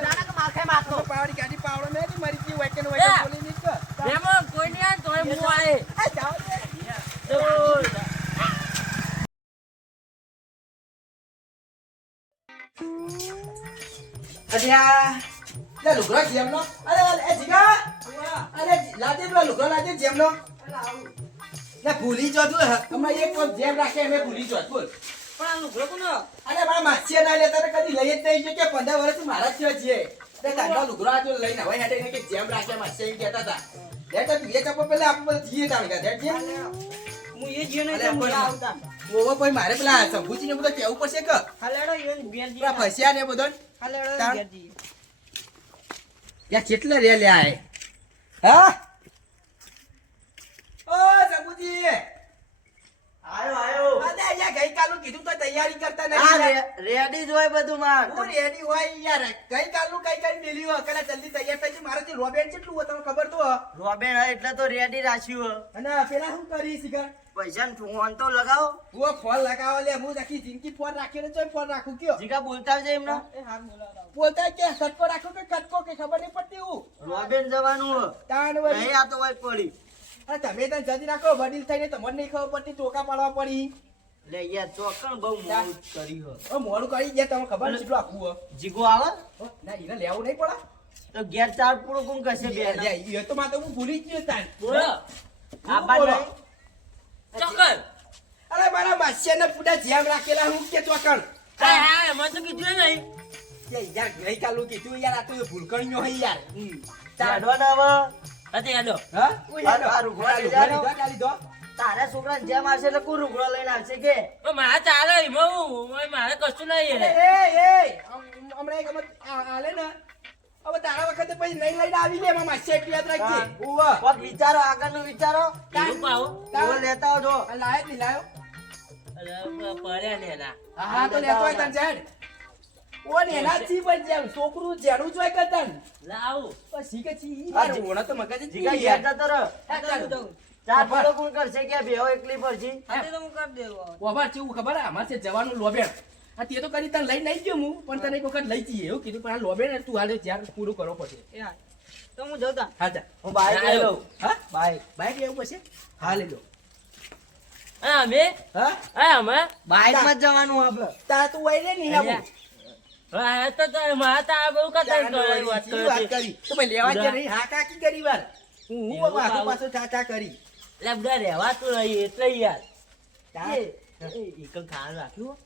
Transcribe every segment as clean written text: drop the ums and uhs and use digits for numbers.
પાવડી ગાડી પાવડો ને મરી ગઈ વેકન બોલી ની તો એમાં કોઈ નહીં આવે તોય હું આએ જાવ અલ્યા લે લુગડા જેમનો અરે એ જીગા અરે લાજે પેલા લુગડા લાજે જેમનો લે ભૂલી જો તું હમણાં એક વાર જેમ રાખે અમે ભૂલી જો બોલ પણ આ લુગડો કોનો અરે મારા માસીયા ના લેતા તો કદી લઈ જ નહીં જો કે 15 વર્ષ મારા જ છે તે તારા લુગડા જો લઈને હવે હેડે કે જેમ રાખે માસીયા કહેતા હતા લે તો તું એ ચપ્પો પેલા આપણે જીએ તાણ કા જે હું એ જીએ નહીં તો આવતા ઓવો ભાઈ મારે પેલા સંભુજીને બધું કેવું પડશે કે હાલેડો ઈવન બેન પેલા ફસ્યા ને બધો હાલેડો બેજી યા કેટલે રે લે આય હા ઓ સંભુજી આયો અરે યાર ગઈ કાલનું કીધું તો તૈયારી કરતા આ નહીં રેડી જ હોય બધું માર હું રેડી હોય યાર ગઈ કાલનું કઈ કઈ મેલ્યું હકડા જલ્દી તૈયાર થઈ છે મારે જે રોબેન કેટલું હોય તમને ખબર તો રોબેન એટલે તો રેડી રાખ્યું અને પેલા શું કરી શિખર પૈસા ફોન તો લગાવો હું ફોન લગાવો લે હું આખી જિંદગી ફોન રાખ્યો ને ફોન રાખું કયો જીગા બોલતા છે એમના બોલતા કે કટકો રાખો કે કટકો કે ખબર નહીં પડતી હું રોબેન જવાનું તાણ નહીં વળી આ તો હોય પડી અરે તમે તને જલ્દી રાખો વડીલ થઈને તમને નહીં ખબર પડતી ટોકા પાડવા પડી લે યાર ચોકણ બહુ મોડું કરી હો ઓ મોડું કરી ગયા તમે ખબર કેટલું આખું હો જીગો આવે ના એને લેવું નહીં પડે તો ઘેર ચાર પૂરો કોણ કરશે બે એ તો માં તો હું ભૂલી જ ગયો તાન બોલો આ બાદ બોલો. નહીં ચોકર અરે મારા માસિયાને પૂરા જેમ રાખેલા હું કે ચોકણ હા હા મને તો કીધું નહીં કે યાર ગઈ કાલું કીધું યાર આ તો ભૂલકણીઓ હઈ યાર ચાડવા ના આવે અતે યાડો હા આ રૂગડા લઈ લીધો જાઓ. કાલી દો તારા છોકરાને જેમ આવશે એટલે કોઈ રૂગડો લઈને આવશે કે મારા ચાલે મારે કશું નહીં એ હમણાં એક આલે ને હવે તારા વખતે પછી નહીં લઈને આવી લે એમાં માસિયા એટલી યાદ રાખજે ઉવા કોક વિચારો આગળનું વિચારો એવો લેતા આવજો આ લાયો નહીં લાયો પડ્યા હા તો લેતો હોય તને જેડ ઓન એના છી પણ જેમ છોકરું જેનું જોઈ કરતન લાવ પછી કે છી યાર ઓણા તો મગજ જ જીગા નહીં યાર યાર જતો રહો ચાર પૂરો કોણ કરશે કે બેહો એકલી પડશે ઓવા ચેવું ખબર અમાર છે જવાનું લોબેણ આ તે તો કરી તને લઈ નહીં ગયો હું પણ તને એક વખત લઈ જઈએ એવું કીધું પણ આ લોબેણ તું હાલે જ્યાં પૂરું કરવો પડશે તો હું જતા હા જા હું બાઈક લઈ લઉં હા બાઈક બાઈક લેવું પડશે હા લઈ લો અમે હા અમે બાઈક માં જ જવાનું આપણે તા તું વઈ રે નહીં આવું હા તો માતા બહુ કતાર વાત કરી તો ભાઈ લેવા જ નહીં હા કાકી કરી વાર હું પાછો પાછો ચાચા કરી એટલે બધા રહેવાતું નહીં એટલે યાર તા- એકલ ખાવાનું રાખ્યું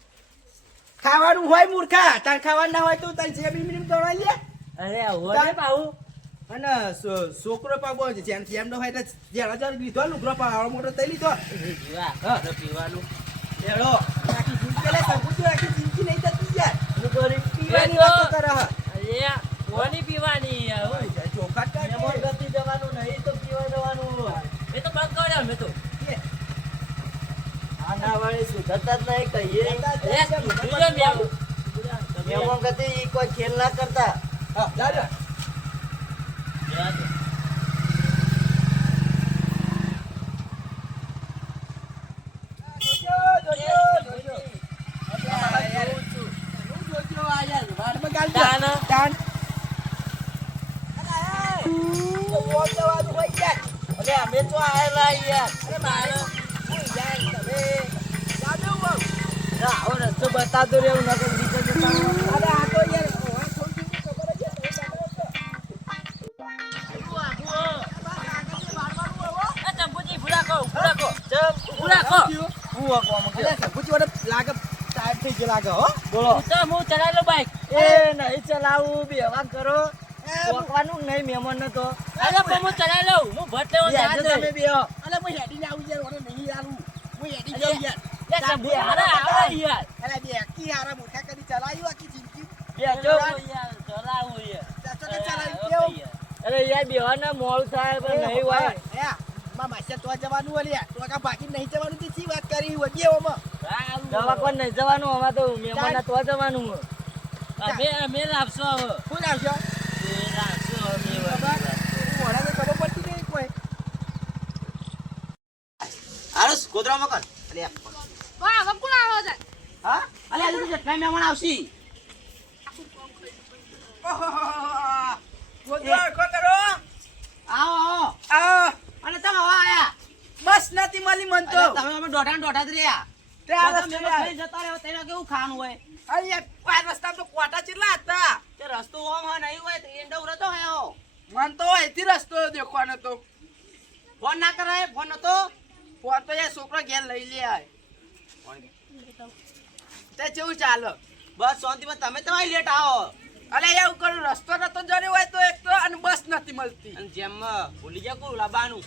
ખાવાનું હોય મૂર્ખા તાર ખાવાનું ના હોય તો તાર જે મિનિમમ દોડા લે અરે હોય પાવું અને છોકરો પાવો છે જેમ જેમ નો હોય તો જેના જર લીધો લુગરો પાવડો મોટો તઈ લીધો પીવા પીવાનું લેડો આખી જિંદગી લે સંપૂર્ણ આખી જિંદગી નહીં થતી યાર હું કરી પીવાની વાતો કરે હ અરે કોની પીવાની ચોખા મેમોન ગતિ જવાનું નહીં તો પીવા જવાનું મેં તો બંધ કર્યા મેં તો આના વાળી સુધરતા જ નહીં કહીએ મેમોન ગતિ કોઈ ખેલ ના કરતા હા દાદા અમે તો આયેલા યાર આવો રસ્તો બતાવતો રહેવું નકર બીજો અરે આ તો યાર ચલાવું બેવા કરો રોકવાનું નહીં મહેમાન ને તો અરે પણ હું ચલાવી લઉં હું ભટ લેવો તમે બેહો અલે હું હેડીને આવું યાર ઓને નહીં આલું હું હેડી જાઉં યાર યાર અલે બે આખી હારા મોટા કરી ચલાવ્યું આખી જિંદગી ચલાવું ચાચો કે ચલાવી કેવું અરે યાર બેવાના મોડું થાય પણ નહીં હોય હે માં માસે તો જવાનું અલ્યા તો કા બાકી નહીં જવાનું તે ચી વાત કરી હોય બેઓમાં દવા કોણ નહીં જવાનું અમાર તો મહેમાન તો જવાનું અમે લાવશો હવે શું લાવશો મોડાને ખબર પડતી નહીં કોઈ આરસ ગોદરા મકાન હા અલે હજુ તો જેટલા મહેમાન આવશે. આવો અને તમે હવે આયા. બસ નથી મળી મન તો અલે તમે અમે દોઢા ને દોઢા જ રહ્યા. ત્યાં બધા મહેમાન ખાઈને જતા રહ્યો તેના કેવું ખાવાનું હોય. આ રસ્તા તો કોટા ચેટલા હતા તે રસ્તો ઓમ હોય નહીં હોય તો એંડો ઉરતો હોય. મન તો અહીંથી રસ્તો દેખવાનો તો ફોન ના કરાય ફોન નતો. ફોન તો યાર છોકરો ઘેર લઈ લે આય તે કેવું ચાલે બસ શાંતિમાં તમે તમારી લેટ આવો. અલે એવું કરું રસ્તો નતો જડ્યો હોય તો એક તો અને બસ નથી મળતી અને જેમ ભૂલી ગયા કોણ લાવવાનું.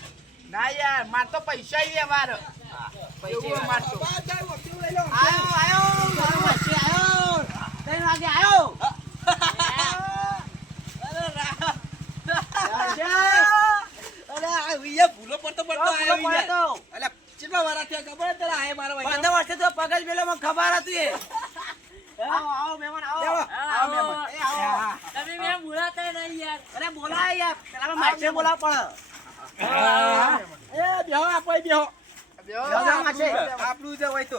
ના યાર માર તો પૈસા ઈ વાર પૈસા માર તો આયો આયો મારો માસી આયો. 3 વાગે આયો. અરે આ વિયા ભૂલો પડતો પડતો આયો ભૂલો પડતો. અલે કેટલા વાર થયા ખબર તને આય મારો ભાઈ 15 વર્ષે તો પગજ મેલો મને ખબર હતી. આવો આવો મહેમાન આવો. આવો મહેમાન એ આવો. તમે મેં બોલાતા નહીં યાર. અરે બોલાય યાર પેલા માસી બોલાવ પણ. એ બેહો આપો બેહો આપણું જે હોય તો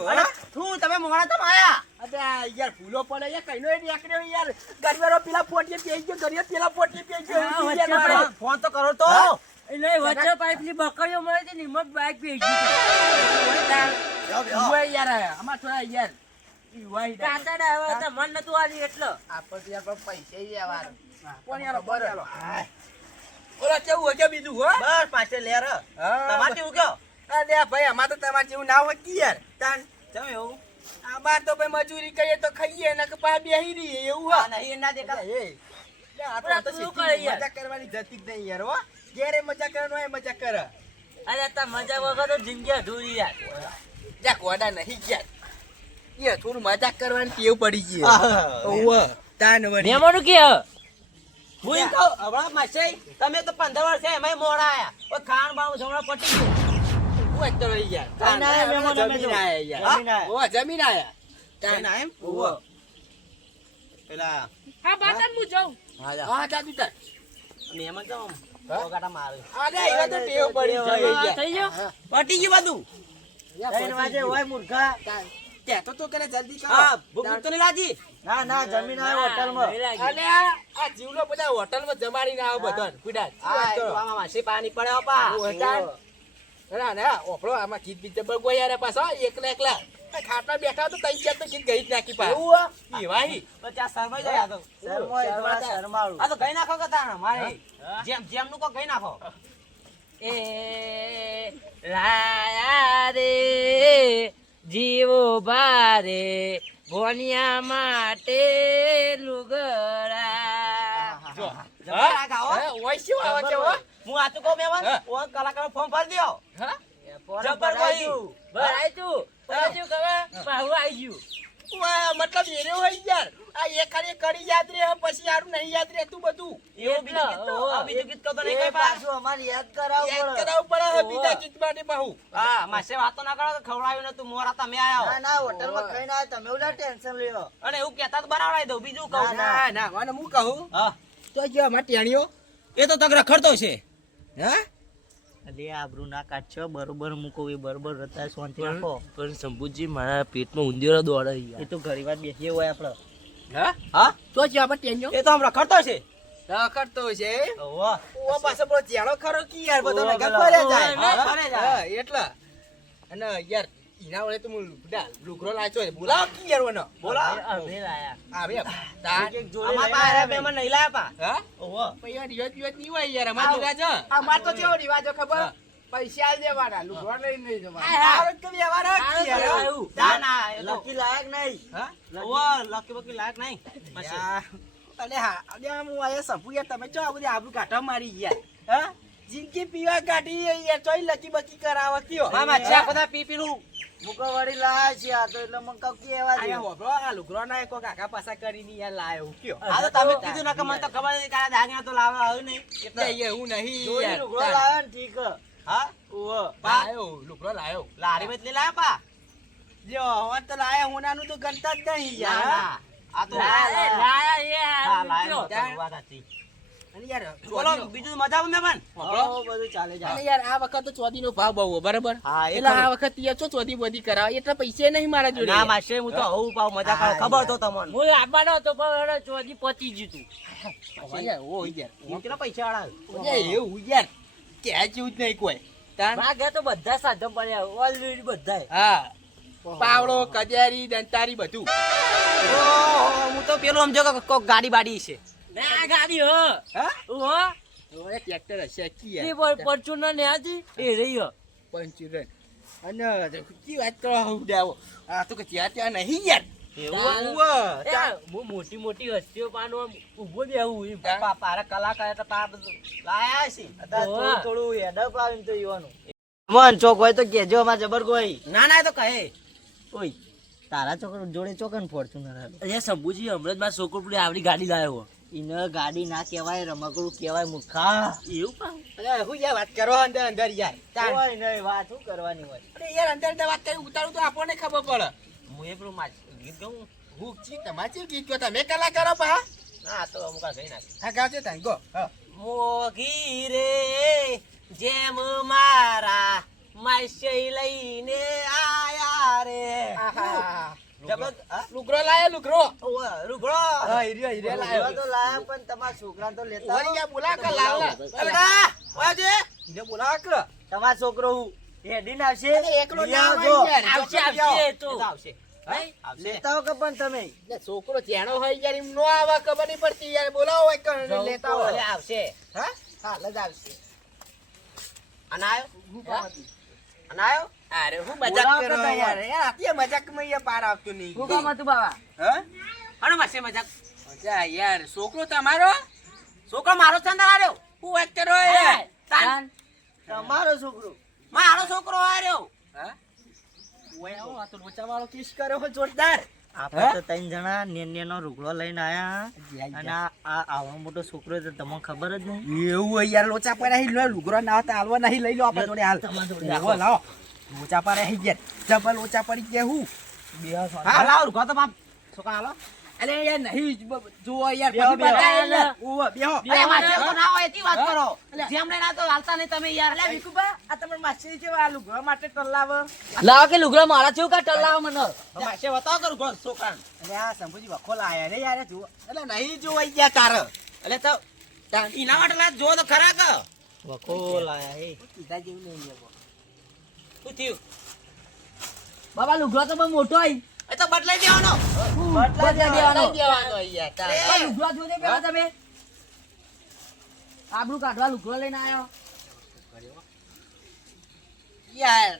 તું તમે મોડા તમ આયા. અરે યાર ભૂલો પડે યાર કઈનો એ નીકળ્યો યાર ગરીવારો પેલા પોટીએ પેઈ ગયો ગરીબ પેલા પોટીએ પેઈ હા, વચ્ચે ગયો પડે. ફોન તો કરો તો. એટલે વચ્ચે પાઇપની બકરીઓ મળી હતી ને એમાં બાઈક ભેગી યાર અમાર થોડા યાર કાંટા ડાયવર હતા મન નતું આવી એટલે આપણ યાર પણ પૈસા ઈ યાર કોણ યાર બરો ઓલા કેવું હોય કે બીજું હો બસ પાછે લેર. તમાર કેવું કયો? અરે ભાઈ અમાર તો તમાર જેવું ના હોય કે યાર તાન તમે એવું અમાર તો ભાઈ મજૂરી કરીએ તો ખાઈએ ને કે પા બેહી રહીએ એવું આ હા નહીં ના દેખા. આ તો શું કરે યાર? મજા કરવાની જતી જ નહીં યાર હો ઘેરે મજા કરવાનો હોય મજા કરે અરે તા મજા વગર તો જિંદગી અધૂરી યાર. જા કોડા નહીં યાર એ થોડું મજાક કરવાની ટેવ પડી ગઈ આહ. ઓવ તાન વળી મહેમાનો કે હું એમ કહું હમણાં માસી તમે તો 15 વર્ષે એમાંય મોડા આયા. ઓય ખાણ બાણ જમણા પટી ગયું. ઓય તો યાર તાન આયા મહેમાનો અમે જમીન તો. આયા યાર જમીન આયા. ઓય જમીન આયા જમીન આયા એમ? ઓવ પેલા હા બાતન હું જાઉં. હા જાદુ તાર મહેમાન તો આમ હા? વગાટા મારે. અરે એવા તો ટેવ પડી ગઈ હા, યાર થઈ ગયો. પટી ગયું બધું. યાર, 3 વાગે હોય મૂર્ખા. કહેતો તો કરે જલ્દી કરો હા ભૂખ તો નહીં લાગી. ના ના જમીન ના, નહીં લાગી. અને આ જીવલો બધા હોટલમાં જમાડીને આવો બધા કુડા હા એ તો આમાં માસી પાણી પડે બાપા. ના ના ઓપડો આમાં ગીત બીત જબર ગોઈ યાર પાછો એકલા એકલા આ ખાટલા બેઠા તો તઈ ચાર તો ગીત ગઈ જ નાખી પા એવું હો? ઈ વાહી તો ત્યાં શરમાઈ જાય આ તો. આ તો ગઈ નાખો કે તાણ મારે. જેમ જેમનું કો ગઈ નાખો. એ લાયા રે જીવો બારે ભોનિયા માટે લુગડા. જો જબર રાગ આવો. ઓય શું આવે છે હો હું આ તો કહું મહેમાન હા. ઓ કલાકારો ફોર્મ ભરી દ્યો. હા જબર ભાઈ. ભરાય તું પછી ખબર પાહુ આવી ગયું. ઓય મતલબ એરે હોય યાર આ એકારે કરી યાદ રે પછી યારું નહીં યાદ રહેતું બધું એવું બીજું ગીત તો ઓહો. આ બીજું ગીત તો નહીં કઈ પાછું. યાદ કરાવવું પડે હવે બીજા ગીત માટે પાહુ હા માસે વાતો ના કરો કે ખવડાવ્યું નતું મોરા તમે આયા ના હોટલમાં ખાઈને આવ્યા તમે એવું ટેન્શન લ્યો અને એવું કહેતા તો બનાવડાવી દઉં બીજું કહું. ના ના મને હું કહું હા તો જો અમાર ટેણીઓ એ તો તગ રખડતો છે. હા અલે આબરૂ ના કાઢશો બરોબર મૂકો એ બરોબર હતા શાંતિ રાખો પણ શંભુજી મારા પેટમાં ઉંદીરો દોડે એ યાર. તો ઘણી વાર બેસીએ હોય આપડે હા હા તો જો અમાર ટેણીઓ એ તો આમ રખડતો છે. રખડતો છે વાહ ઓ પાછો પેલો ચેણો ખરો કી યાર બધો ઓવા લગન પેલો. ફરે ઓવા જાય ને, ફરે જાય. હા એટલા અને યાર ઈના વડે તો હું બુડા લુગરો લાચો છે બોલાવ કી યાર વનો બોલા અમે લાયા. આવે તા અમાર પાસે મહેમાન નહીં લાયા પા. હા ઓહો પૈયા રિવાજ રિવાજ નહીં હોય યાર અમાર રિવાજ અમાર તો કેવો રિવાજ ખબર હા. પૈસા આલ દેવાના લુગરો લઈને નહીં જવાના હા. આરો કે વ્યવહાર હે કી યાર આવું. ના ના એ તો લકી લાયક નહીં હા ઓહો લકી બકી લાયક નહીં. માસી. યાર, અલે હા અલે આમ હું આયા સંપુ યાર તમે ચો આ બધી આબરૂ કાઢવા મારી ગયા હા જિંદગી પીવા કાઢી યાર ચોઈ લકી બકી કરાવવા કયો હા માસી આ બધા પી પીનું મૂકો વળી લાયા છે આ તો એટલે મને કહું કેવા દે આયા હોબળો આ લુગરો ના એક કાકા પાસા કરીને યાર લાયો કયો આ તો તમે કીધું ના કે મને તો ખબર નથી કે આ દાગીના તો લાવવા આવ્યું નહીં એટલે યાર હું નહીં જોઈ યાર લુગડો લાવ્યો ને ઠીક હે. હા ઓહો લાયો લુગરો લાયો લારી માં જ લઈ લાયા પા. જો હવે તો લાયા હોનાનું તો ગણતા જ નહીં ના યાર ના આ તો લાયા એ હા હારું લાયા કયો. વાત હતી. અને યાર બોલો બીજું મજામાં મહેમાન બધું ચાલે અને જાય યાર આ વખત તો ચોદીનો ભાવ બહુ હો, બરાબર હા એ એટલે આ વખત યાર ચો ચોદી બોદી કરાવે એટલે પૈસા નહીં મારા જોડે ના માસે હું તો આવું પાવ મજા કરે ખબર તો તમને હું આવવાનો હતો પણ હવે ચોથી પતી ગયું તું. યાર, ઓ યાર હું કેટલા પૈસા વાળા યાર, એવું યાર કે આ જેવું જ નહીં કોઈ તાન મારા ઘરે તો બધા સાધન પડ્યા ઓલરેડી બધા. હા પાવડો કજેરી દંતારી બધું ઓહો, હું તો પેલો સમજો કે કોક ગાડી બાડી છે ના ગાડી હો હા હો ઓરે ટ્રેક્ટર હશે કી એ યાર ફોર્ચ્યુનર ને હતી એ રહી હો. પંચુરન અને કી વાત કરો હું દાવો આ તો કે ત્યાં નહીં યાર હું મોટી મોટી હસ્તીઓ પાનો ઉભો બેહું એમ. પારા કલાકાર તો પાર લાયા છે અત્યારે ઓવા. થોડું હેડપ આવીને તો ઈવાનું મન ચોક હોય તો કેજો અમાર જબર કોઈ ના ના એ તો કહે ઓય તારા છોકરો જોડે ચોકન ફોર્ચ્યુનર અરે શંભુજી હમણાં જ મારા છોકરો પેલી આવડી ગાડી લાવ્યો. ઈને ગાડી ના કહેવાય રમકડું કહેવાય મુખા એવું પાહું? અરે હું યાર વાત કરો અંદર અંદર યાર તાન કોઈ નહીં વાત શું કરવાની હોય અરે યાર અંદર અંદર વાત કરી ઉતારું તો આપણને ખબર પડે હું એ પેલું ગીત ગાઉં? હું જી તમાચી ગીત ગયો તમે કલા કરો પા ના તો અમુક આ ગઈ નાખી. હા ગાજે તાન ગો હા મોગી રે જેમ મારા માસે લઈને આયા રે. આહા જબર હા? લુગરો લાયો લુગરો ઓવા, રૂગડો હા હીરે હીરે લાયો રૂગડો તો લાયા પણ તમારા છોકરાને તો લેતા આવો. ઓરિયા બોલા કે લાલ અલગા, ઓજે હીરે બોલા કે તમારો છોકરો હું હેડીને આવશે અરે એકલો લઈ ના આવજો. હોય યાર આવશે આવશે એ તો. આવશે હા લેતા આવો કે પણ તમે એટલે છોકરો ત્યાંનો હોય યાર એમ નો આવા ખબર નહીં પડતી યાર બોલાવો હોય કે લેતા અરે હોય આવશે. હા હાલ જ આવશે અને આયો? અને આયો અરે હું મજાક બોલાવો કરો કે યાર યાર આટલી મજાકમાં યાર પાર આવતું નહીં હું કામ હતું બાબા? હા અને માસે મજાક? મજા યાર છોકરો તમારો છોકરો મારો ચંદર આવ્યો. હું વાત કરો યાર તાન તમારો છોકરો મારો છોકરો આવ્યો. હા ઓય આવો આ તો લોચાવાળો કિસ કર્યો હોય જોરદાર આપણે તો ત્રણ જણા નેનો રૂગડો લઈને આયા અને આ આવડો મોટો છોકરો તો તમને ખબર જ નહીં એવું હોય યાર લોચા પર અહીં લુગરો ના હતા હાલવા નહીં લઈ લો આપણે જોડે હાલ ઓહો, લાવો લોચા પર અહીં ગયા જબર લોચા પડી ગયા હું હા લાવ રૂખો તો બાપ. છોકરા હાલો. અરે યાર નહીં જોવો યાર બેહો, પછી બતાય બેહો. યાર ઓહો બેહો અરે માસે તો ના હોય એથી વાત કરો. જેમ લઈને આ તો હાલતા નહીં તમે યાર. અલ્યા વિકુબા આ તમાર માસી જેવા આ લુગરો માટે ટલ્લાવ લાવો કે લુગડા મારા છું કા ટલ્લાવો મને. માસે બતાવો કરું ઘર છોકરાને અરે આ સંભુજી વખો લાયા રે યાર જો એટલે નહીં જોવાઈ ગયા તાર એટલે તો એના માટે લાજ જો તો ખરા કે. વખો લાયા હે કીધા જેવું નહીં લેવો શું થયું? બાબા લુગડો તો બહુ મોટો આઈ એ તો બદલાઈ દેવાનો. બદલા દેવાનો દેવાનો યાર તાર પણ લુગડો જોજે પેલા તમે આબરૂ કાઢવા લુગડો લઈને આવ્યો યાર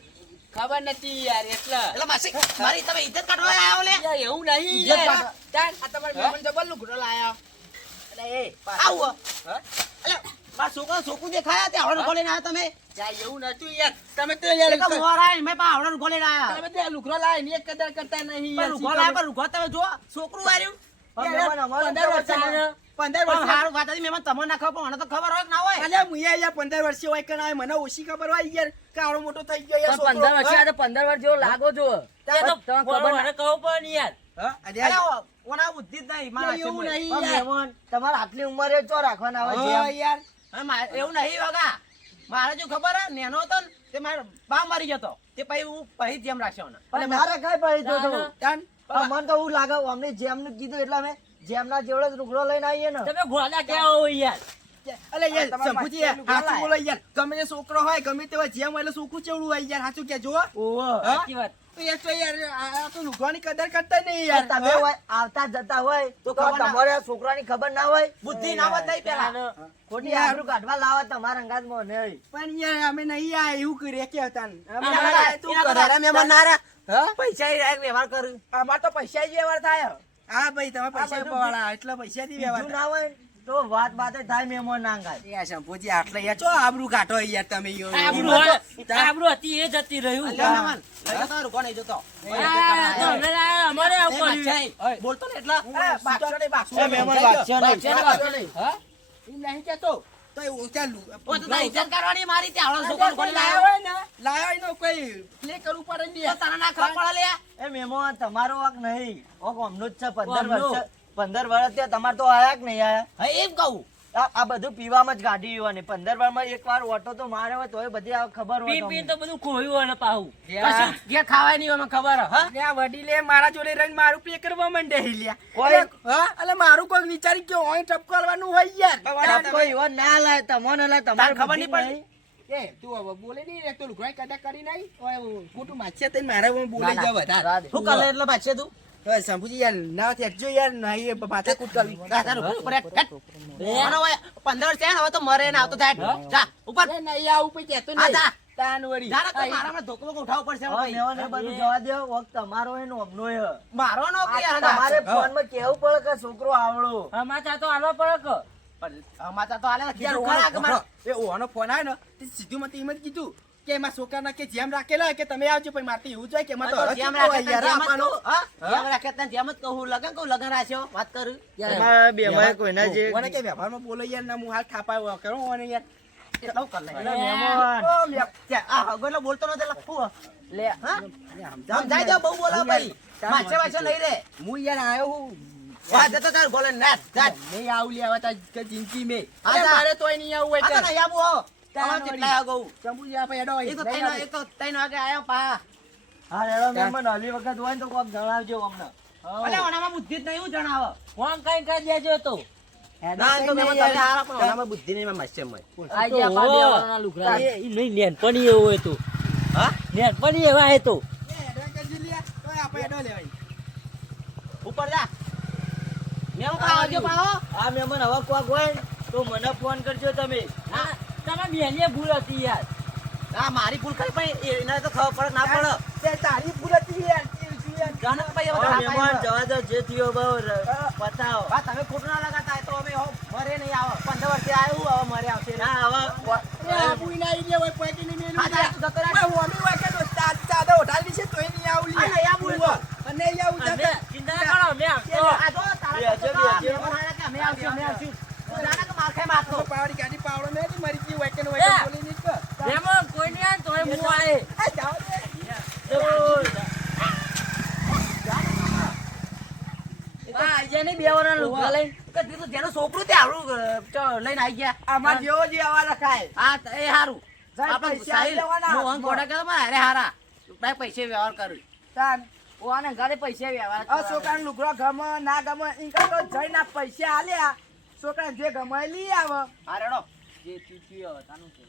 ખબર નથી યાર એટલે એટલે માસી મારી તમે ઇજ્જત કાઢવા આવ્યો લે. યાર એવું નહીં ઇજ્જત યાર કાઢો. તાર આ તમાર મહેમાન જબર લુગડો લાયા એટલે એ આવો. હા એટલે મારા છોકરા છોકરું દેખાયા તે આવડો લુગડો લઈને આવ્યા તમે. યાર એવું નતું યાર તમે તો યાર એક મોરા આવીને મેં પણ આવડો લુગડો લઈને આવ્યા. તમે તો લુગડો લાય ને એક કદર કરતા નહીં પણ લુગડો લાવ્યા પણ લુગડો તમે જો છોકરું આવ્યું. પણ મહેમાન અમારે 15 વર્ષ 15 પણ વર્ષ હારું વાત હતી મેં તમને ના ખબર પણ મને તો ખબર હોય કે ના હોય. અલ્યા મુયા યાર 15 વર્ષે હોય કે ના મને ઓછી ખબર હોય યાર કે આવડો મોટો થઈ ગયો યાર પણ 15 વર્ષે આ તો 15 વર્ષ જેવો લાગો છો એ તો તમને ખબર મને કહું પણ યાર. હા અરે ઓના બુદ્ધિ જ નહીં મારા એવું હાથે. નહીં પણ યાર મહેમાન તમારે આટલી ઉંમરે ચો રાખવાના હોય હા જેમ યાર હવે એવું નહીં વગા મારે જો ખબર હે નેનો હતો ને તે મારો બા મારી ગયો તે પછી હું પછી જેમ રાખ્યો ને પણ મારે કઈ પડી તો તો તાન પણ મને તો એવું લાગે અમને જેમનું કીધું એટલે અમે જેમના જેવડો જ રૂગડો લઈને આવીએ ને તમે ઘોડા ક્યાં હોય યાર. અલે યાર તમારા સંભુજી યાર લુગડા હાચું લાય. બોલો યાર ગમે તે છોકરો હોય ગમે તે હોય જેમ હોય એટલે છોકરું ચેવડું હોય યાર હાચું કે જો ઓહો સાચી વાત. તો યાર તો યાર આ તો લુગવાની કદર કરતા નહીં યાર તમે હોય આવતા જતા હોય તો ખબર ના- તમારે આ છોકરાની ખબર ના હોય બુદ્ધિ ના બતાવી પેલા. ખોટી આબરૂ કાઢવા લાવા તમારા અંગાતમાં નહીં પણ યાર અમે નહીં આ એવું કરીએ કે હતા ને. અમે એના આ તું એના કરે રે મહેમાન ના રે. હા પૈસા ડાયરેક્ટ વ્યવહાર કરું. અમાર તો પૈસા જ વ્યવહાર થાય હા ભાઈ તમે પૈસા બધું વાળા એટલે પૈસા થી વ્યવહાર બીજું ના હોય ને તો વાત બાતે થાય મહેમાન ના અંગાત યાર શંભુજી આટલે યાર ચો આબરૂ કાઢો યાર તમે યો. આબરૂ હતી એ જતી રહ્યું. અલ્યા, અમારે આવું કર્યું. બોલતો ને એટલા બાકશો નહીં, બાકશો એ નહીં. મહેમાન બાકશો નહીં. બાકશો નહીં. હા? એમ નહીં કહેતો. તો એવું ચાલુ. ઓ તો તારી ઇજ્જત કરવાની મારી ત્યાં આવડો અલ્યા, છોકરો કોઈ કોને લાયો લાવ્યો? હોય ને, લાયો હોય ને કોઈ play કરવું પડે ને તો યાર. તને ના ખબર પડે લે. એ મહેમાન તમારો વાંક નહીં ઓક અમનું જ છે 15 અમનું. વર્ષ 15 વર્ષ ત્યાં તમારે તો આયા કે નહીં આયા હા એમ કહું. આ બધું પીવામાં જ ગાડી યુવાને 15 વારમાં એકવાર ઓટો તો મારે હોય તોય બધી આ ખબર હોય પી તો બધું ખોયું હોય ને પાહું. કશું ઘેર ખાવાય નહીં હોય, મને ખબર હે, હા? ને આ વડીલે મારા જોડે રહીને મારું પે કરવા માંડે હિલ્યા. કોઈ- હા એટલે મારું કોઈ વિચારી કે ઓય ટપકારવાનું હોય યાર. કોઈ યુવાન ના લાય તમને લાય તમારે ખબર નહીં બુદ્ધિ પડી. એ તું હવે બોલે નહીં રે, તો લુગડાઈ કદાચ કરી નહીં ઓય ખોટું માછે તઈ મારે હું બોલે જા વધારે. શું કરે એટલે પાછે તું? હવે શંભુજી યાર ના થેજો યાર નહીં માથા કૂટ કરવી. તારું ઉપર હેઠ, હેઠ. આનો હોય 15 છે ને, હવે તો મરે ને આવતો થાય. જા ઉપર. અરે નહીં આવું પછી કહેતો હા, નહીં. જા. તાન વળી. જા ને, તો મારામાં ધોકો બોકો ઉઠાવવો પડશે હવે ભાઈ. મેવાને બધું જવા દો વખત તમારો હે ને અમનો હે મારો નો કે યાર, તમારે ફોનમાં કેવું પડે કે છોકરો આવડો અમાચા તો આલો પડે કે. માતા તો આલે ને, યાર કીધું ખરા કે મારે. એ ઓનો ફોન આવ્યો ને તે સીધું મને એમ જ કીધું કે એમાં છોકરાના કે જેમ રાખેલા કે તમે આવજો પછી મારથી એવું જોઈએ કે એમાં તો તો હરખ જેમ કેટલો રાખે હોય તેમ યાર જ આપવાનો. કહું, હા? જેમ રાખે તેમ જેમ જ કહું. લગન કહું, લગન રાખ્યો, વાત કરું. તમારા બેમાં કોઈના જે ઓને કે વ્યવહારમાં બોલો યાર ના હું હાલ થાપાયો કરો ઓને યાર. એટલું કર લે. એટલે મહેમાન ઓ લ્યા. ત્યાં આ હગો બોલતો નતો એટલે ફુ. લે હા? સમજાવ સમજાઈ જાઓ, બહુ બોલો ભાઈ. ચાલ, માછે વાછે નહીં રે. હું યાર આયો હું વાત જતો તાર બોલે નાથ, નાથ. નહીં આવું લે હવે તાર કે જિંદગી મેં હા, અરે જા. મારે તોય નહીં આવું આ તો એટલે નહીં આવું હો. તાન અમારે કેટલાય હગો. શંભુજી આપણે હેડો એ તો નહીં ત્રણ- આવું. એ તો 3 વાગે આયો પા. હા રેડો મહેમાન હલી વખત હોય ને તો કોક જણાવજો અમને અલે ઓનામાં બુદ્ધિ જ નહીં, હું જણાવો. ફોન કઈ કઈ દેજો તો. ના, એ તો મેં તમને હારા, પણ ઓનામાં બુદ્ધિ નહીં, એમાં માસ્ટરમાં. આ જે આપણા દેવાના લુગડા. એ નહીં નેનપણી એવું હોય તો. હા? નેનપણી એવા હે તો. એ હેડો કરજો લે તોય આપણે હેડો લેવાય. ઉપર જા. મેં હું આવજો પાહો. આ મહેમાન હવે કોક હોય ને તો મને ફોન કરજો તમે ના, તમારી બેનીએ ભૂલ હતી યાર. આ મારી ભૂલ ખરી, પણ એને તો ખબર પડે ના પડે. તે તારી ભૂલ હતી યાર કેવી છે યાર. જાણે ભાઈ હવે હવે ના મહેમાન પાડ્યો. જવા દો જે થયો બહુ પતાવો હા, તમે ખોટું ના લગાતા હોય તો અમે હો મરે નહીં આવે. 15 વર્ષે આવ્યું, હવે મરે આવશે. ના હવે અરે આ બુઈ ના આઈ હોય પૈકી ની મેલું હા, જા, તું જતો રહે. હું અમી હોય કે દોસ્ત ચાદા ઉઠાવી છે તોય નહીં આવું લે. આ નહીં આવું એ તો. અને નહીં આવું અમે જતા. ચિંતા ના કરો, મેં આવતો. આ જો તારા બેસજો, કરતા બેસજો. મહેમાન આવ્યા કે અમે આવશું, અમે આવશું. તું જાણે કે માર ખાઈ મારતો. પાવડી ગાડી પાવડો ને મરી ગઈ હોય કે ન હોય કે બોલી નહીં કે. જેમાં કોઈ નહીં આવે તોય હું આયે. આ જાઓ દે. આ આજે નહીં બે વારના લુગડા લઈને. કે કીધું જેનું છોકરું તે આવડું લઈને આવી ગયા. આમાં જેવો જે આવા રખાય. હા, તો એ હારું. સાહેબ, આપણે પૈસા સાહિલ, લેવાના. હું અંગ ગોળા કર્યો મારે, અરે હારા. ભાઈ પૈસે વ્યવહાર કરું. તાન ઓને ઘરે પૈસા વ્યવહાર આ છોકરાને લુગડો ગમે ના ગમે ઈ કરતો જઈને આ પૈસા આલ્યા છોકરાને જે ગમે એ લઈ આવે. હા, રેડો. જે ચૂચ્યું હવે તાનું છે.